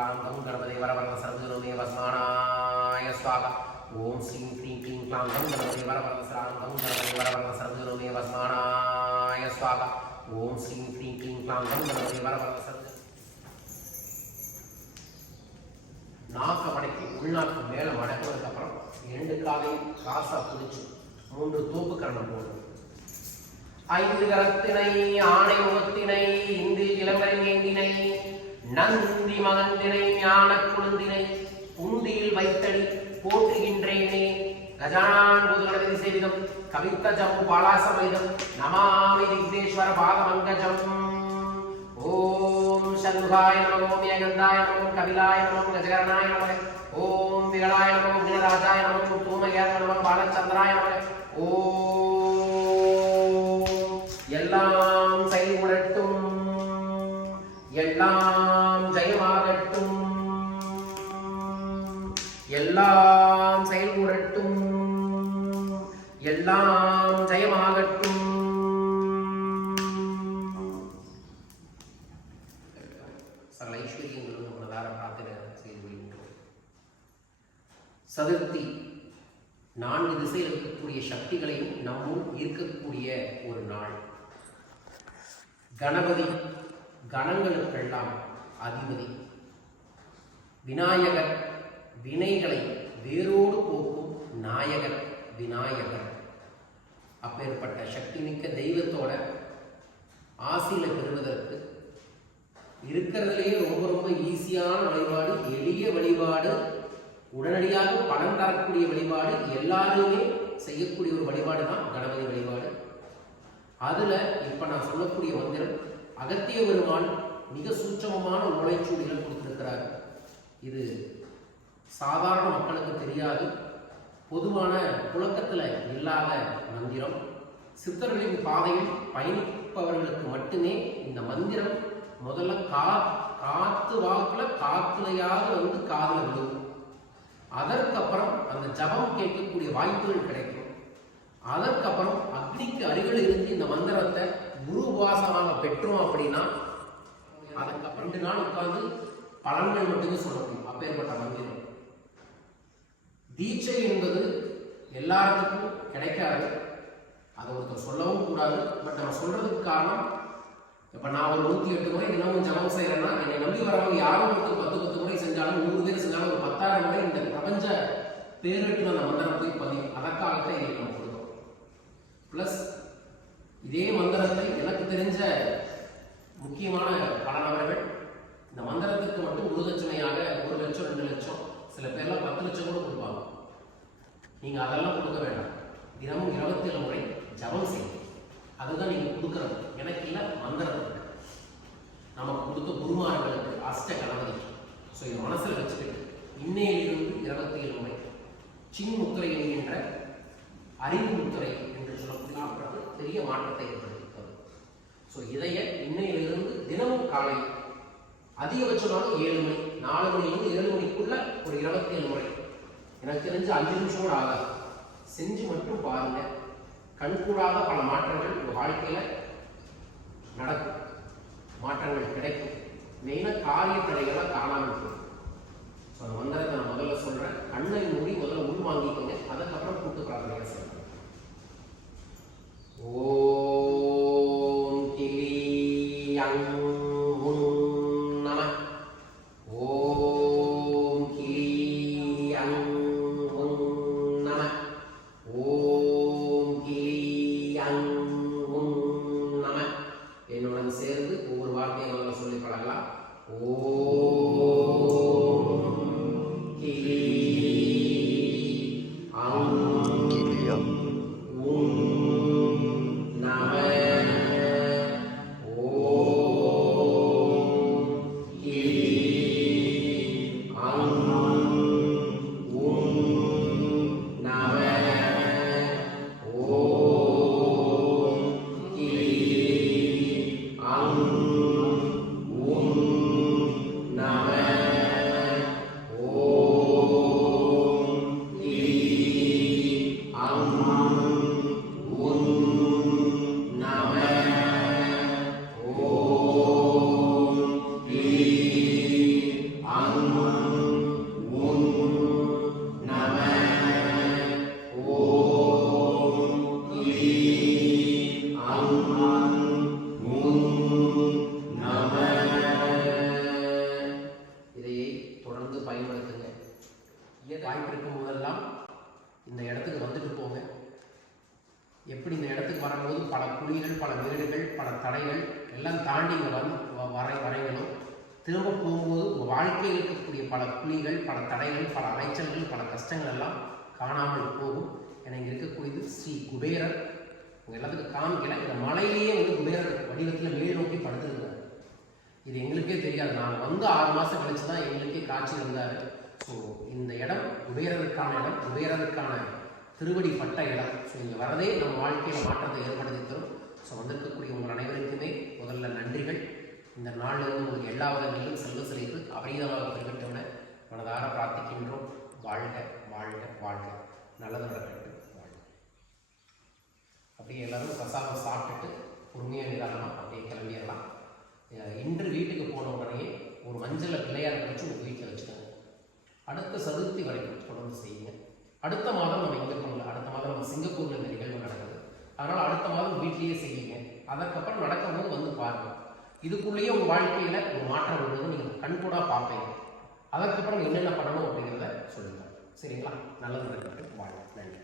क्लां गणपति वरवरद सर्वजनमे वस्मानाय स्वाहा। ओम श्रीं क्लीं क्लीं क्लां गणपति वरवरद गणपति वरवरद सर्वजनमे वस्मानाय स्वाहा। ओम श्रीं क्लीं क्लीं क्लां गणपति वरवरद सर्व நாக்க மடக்கி உள்நாக்கு மேலே மடக்குனதுக்கு அப்புறம் 2 காலையும் காசா பிடிச்சு 3 தோப்பு கரணம் போடும். 5 கரத்தினை ஆணை முகத்தினை இந்தில் இளங்கரை ஏந்தினை நந்தி மகந்தினை ஞான குழுந்தினை உந்தியில் வைத்தடி போற்றுகின்றேனே. கஜானான் புதுகணபதி சேவிதம் கவித்த ஜம்பு பாலாசமேதம் நமாமி விக்னேஸ்வர பாதமங்கஜம். ओम शंभुहाय नमः, ओम यगंधाय नमः, कपिलाय नमः, गजकर्णाय नमः, ओम विगणाय नमः, विघ्नराजाय नमः, तूमयाय नमः, बालचंद्राय नमः. ओम எல்லாம் செயல்படட்டும், எல்லாம் ஜெயமாகட்டும், எல்லாம் செயல்படட்டும், எல்லாம் ஜெயமாகட்டும். சதுர்த்தி 4 திசையில் இருக்கக்கூடிய சக்திகளையும் நம்முள் இருக்கக்கூடிய ஒரு நாள். கணபதி கணங்களுக்கெல்லாம் அதிபதி. விநாயகர் வினைகளை வேரோடு போக்கும் நாயகர் விநாயகர். அப்பேற்பட்ட சக்தி மிக்க தெய்வத்தோட ஆசீல பெறுவதற்கு இருக்கிறதுலேயே ரொம்ப ரொம்ப ஈஸியான வழிபாடு, எளிய வழிபாடு, உடனடியாக பலன் தரக்கூடிய வழிபாடு, எல்லாருமே செய்யக்கூடிய ஒரு வழிபாடு தான் கணபதி வழிபாடு. அதுல இப்ப நான் சொல்லக்கூடிய மந்திரம் அகத்திய பெருமான் மிக சூட்சமமான உழைச்சூடிகள் கொடுத்திருக்கிறார். இது சாதாரண மக்களுக்கு தெரியாது, பொதுவான புழக்கத்துல இல்லாத மந்திரம். சித்தர்களின் பாதையில் பயணிப்பவர்களுக்கு மட்டுமே இந்த மந்திரம் முதல்ல காத்து வாக்குல காத்துலையாக காதுல விழுவும். அதற்கப்புறம் அந்த ஜபம் கேட்கக்கூடிய வாய்ப்புகள் கிடைக்கும். அதற்கப்புறம் அக்னிக்கு அருகில் இருந்து இந்த மந்திரத்தை குரு உபாசமாக பெற்றோம் அப்படின்னா அதுக்கப்புறம் 2 நாள் உட்கார்ந்து பலன்கள் மட்டுமே சொல்ல முடியும். அப்பேற்பட்ட மந்திரம். தீட்சை என்பது எல்லாத்துக்கும் கிடைக்காது, அதை ஒருத்தர் சொல்லவும் கூடாது. பட் நம்ம சொல்றதுக்கு காரணம், இப்ப நான் ஒரு 108 முறை தினமும் ஜபம் செய்யறேன்னா என்னை நம்பி வரவங்க யாரும் 10 முறை செஞ்சாலும் 100 பேர் செஞ்சாலும் ஒரு 10,000 முறை இந்த பிரபஞ்ச பேரிட்டு அந்த மந்திரம் போய் பதியும். அதற்காகத்தான் எங்களுக்கு நம்ம கொடுத்தோம். பிளஸ் இதே மந்திரத்தை எனக்கு தெரிஞ்ச முக்கியமான பல நபர்கள் இந்த மந்திரத்துக்கு மட்டும் குருதட்சணையாக 1 லட்சம் 2 லட்சம், சில பேர்லாம் 10 லட்சம் கூட கொடுப்பாங்க. நீங்க அதெல்லாம் கொடுக்க வேண்டாம். தினமும் 27 முறை ஜபம் செய்யும். அதுதான் நீங்க கொடுக்கறது. எனக்கு இல்லை, மந்திரத்துக்கு நமக்கு கொடுத்த குருமார்களுக்கு, அஷ்ட கணபதிக்கு. ஸோ இதை மனசில் வச்சுக்கிட்டு இன்னையிலிருந்து 27 முறை சின் முத்திரை என்கின்ற அறிவு முத்திரை என்று சொல்லக்கூடிய பெரிய மாற்றத்தை ஏற்படுத்தித்தது. ஸோ இதைய இன்னையிலிருந்து தினமும் காலை அதிகபட்சமாக 7 மணி, 4 மணிலிருந்து 7 மணிக்குள்ள ஒரு 27 முறை. எனக்கு தெரிஞ்சு 5 நிமிஷம் கூட ஆகாது. செஞ்சு மட்டும் பாருங்க, கண்கூடாக பல மாற்றங்கள் உங்கள் வாழ்க்கையில் நடக்கும், மாற்றங்கள் கிடைக்கும். மெயினாக காரிய தடைகளாக காணாமல் இருக்கும். ஸோ அந்த மந்திரத்தை நான் முதல்ல சொல்கிறேன். கண்ணை மூடி முதல்ல உள் வாங்கிக்கோங்க, அதுக்கப்புறம் கூட்டு பிரார்த்தனை செய்யணும். ஓம் கிளியங் நம. ஓம் கிளியங் நம. ஓம் கிளியங் நம. என்னுடன் சேர்ந்து ஒவ்வொரு வார்த்தையை முதல்ல சொல்லி பழகலாம். தடைகள் எல்லாம் தாண்டி இங்கே வரைங்களும் திரும்ப போகும்போது உங்கள் வாழ்க்கையில் இருக்கக்கூடிய பல புலிகள், பல தடைகள், பல அலைச்சல்கள், பல கஷ்டங்கள் எல்லாம் காணாமல் போகும். ஏன்னா இங்கே இருக்கக்கூடியது ஸ்ரீ குபேரர். உங்கள் எல்லாத்துக்கும் காமிக்கல, இந்த மலையிலேயே குபேரர் வடிவத்தில் மேல் நோக்கி படுத்துருக்காரு. இது எங்களுக்கே தெரியாது. நாங்கள் 6 மாதம் கழிச்சு தான் எங்களுக்கே காட்சி இருந்தார். ஸோ இந்த இடம் குபேரருக்கான இடம், குபேரருக்கான திருவடி பட்ட இடம். ஸோ இங்கே வரதே நம்ம வாழ்க்கையில் மாற்றத்தை ஏற்படுத்தி தரும். ஸோ வந்திருக்கக்கூடிய உங்கள் அனைவருக்குமே முதல்ல நன்றிகள். இந்த நாளில் உங்களுக்கு எல்லா விதங்களிலும் செல்வ செழிப்பு அபரீதமாக பெருகட்டும் என மனதார பிரார்த்திக்கின்றோம். வாழ்க வாழ்க வாழ்க, நல்லது நடக்கட்டும், வாழ்க. அப்படியே எல்லாரும் பிரசாதம் சாப்பிட்டுட்டு பொறுமையாக நிதானமாக அப்படியே கிளம்பிடலாம். இன்று வீட்டுக்கு போன உடனே ஒரு மஞ்சளை பிள்ளையார் வச்சு உங்கள் வீட்டில் வச்சுக்கோங்க. அடுத்த சதுர்த்தி வரைக்கும் தொடர்ந்து செய்யுங்க. அடுத்த மாதம் நம்ம எங்கே போகல, அடுத்த மாதம் நம்ம சிங்கப்பூரில் இந்த நிகழ்வு நடக்குது. அதனால் அடுத்த மாதம் வீட்லேயே செய்யுங்க. அதற்கப்புறம் நடக்கும்போது வந்து பாருங்கள். இதுக்குள்ளேயே உங்கள் வாழ்க்கையில் ஒரு மாற்றம் வருவது நீங்கள் கண்கூடாக பார்ப்பீங்க. அதற்கப்புறம் என்னென்ன பண்ணணும் அப்படிங்கிறத சொல்லுங்கள். சரிங்களா? நல்லது நடக்கட்டும், வாழ்க. நன்றி.